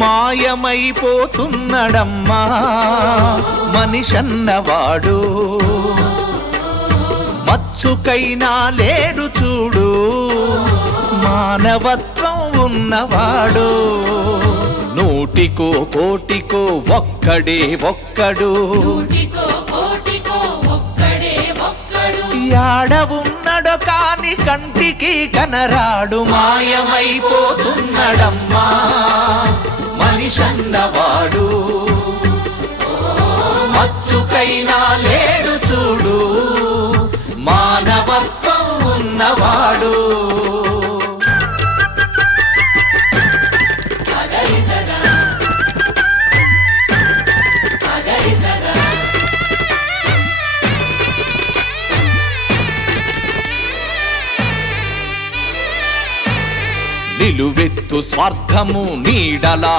మాయమైపోతున్నడమ్మా మనిషన్నవాడు, మచ్చుకైనా లేడు చూడు మానవత్వం ఉన్నవాడు. నూటికో కోటికో ఒక్కడే ఒక్కడు, యాడ ఉన్నడో కాని కంటికి కనరాడు. మాయమైపోతున్నడమ్మా మనిషన్నవాడు, మచ్చుకైనా లేడు చూడు మానవత్వం ఉన్నవాడు. నిలువెత్తు స్వార్థము నీడలా